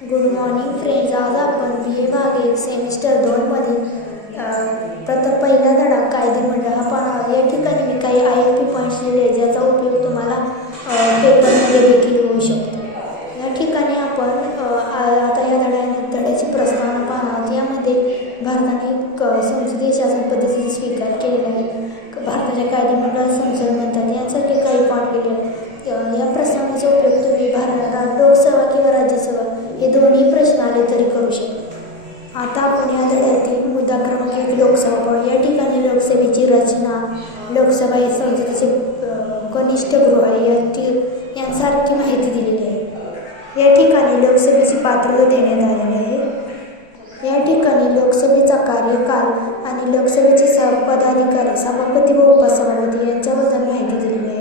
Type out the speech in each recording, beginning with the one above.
Good morning friends. आज आपण BA भाग 1 सेमिस्टर 2 मधील पहिला धडा कायदेमंडळ हा पाहणार. या ठिकाणी मी काही ILP पॉईंट्स लिहिले ज्याचा उपयोग तुम्हाला पेपरमध्ये देखील होऊ शकतो. या ठिकाणी आपण आता या धड्याची प्रस्तावना पाहणार. यामध्ये भारताने संसदीय शासन पद्धतीचा स्वीकार केलेला आहे. भारताच्या कायदेमंडळाला संसद म्हणतात. यासारखे काही पॉईंट लिहिले आहेत. या प्रस्तावनेचा उपयोग तुम्ही भारतात लोकसभा किंवा राज्यसभा हे दोन्ही प्रश्न आले तरी करू शकता. आता आपण या धड्यातील मुद्दा क्रमांक 1 लोकसभा पाहू. या ठिकाणी लोकसभेची रचना, लोकसभा हे संसदेचे कनिष्ठ गृह आहे यांसारखी माहिती दिलेली आहे. या ठिकाणी लोकसभेची पात्रता देण्यात आलेली आहे. या ठिकाणी लोकसभेचा कार्यकाल आणि लोकसभेचे पदाधिकारी सभापती व उपसभापती यांच्याबद्दल माहिती दिलेली आहे.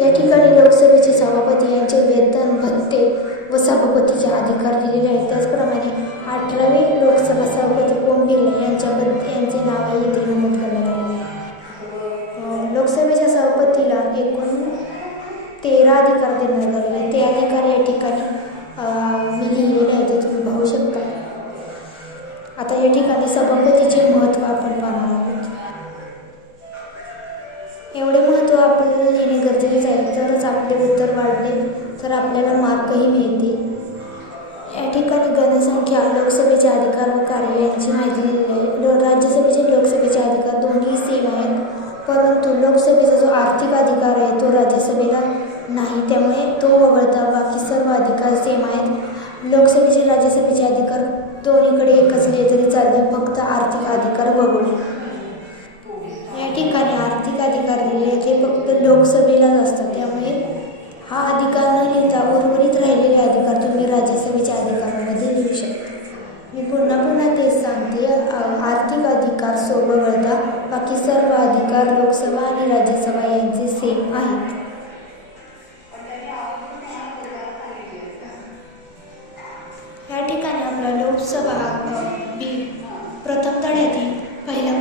या ठिकाणी लोकसभेचे सभापती यांचे वेतन, भत्ते व सभापतीचे अधिकार दिलेले आहेत. त्याचप्रमाणे 18वे लोकसभा सभापती ओम बिर्ला यांचे नावही इथे नमूद करण्यात आले आहे. लोकसभेच्या सभापतीला एकूण 13 अधिकार देण्यात आलेले आहेत. ते अधिकार या ठिकाणी मी लिहिलेले आहे, ते तुम्ही पाहू शकता. आता या ठिकाणी सभापतीचे महत्त्व आपण पाहणार आहोत. एवढे महत्त्व आपल्याला येणे गरजेचे आहे. तरच आपले उत्तर वाढले तर आपल्याला मार्कही मिळतील. या ठिकाणी गणसंख्या, लोकसभेचे अधिकार व कार्य यांची माहिती दिलेली आहे. राज्यसभेचे लोकसभेचे अधिकार दोन्ही सेम आहेत, परंतु लोकसभेचा जो आर्थिक अधिकार आहे तो राज्यसभेला नाही, त्यामुळे तो वगळता बाकी सर्व अधिकार सेम आहेत. लोकसभेचे राज्यसभेचे अधिकार दोन्हीकडे एक असले तरी चालते, फक्त आर्थिक अधिकार वगळून. या ठिकाणी आर्थिक अधिकार दिलेले ते फक्त लोकसभेलाच असतात, त्यामुळे हा अधिकार न लिहिता उर्वरित राहिलेले अधिकार तुम्ही राज्यसभेच्या अधिकारामध्ये लिहू शकता. मी पुन्हा तेच सांगते, आर्थिक अधिकार वगळता बाकी सर्व अधिकार लोकसभा आणि राज्यसभा यांचे सेम आहेत. या ठिकाणी आपला लोकसभा प्रथम धड्यातील पहिला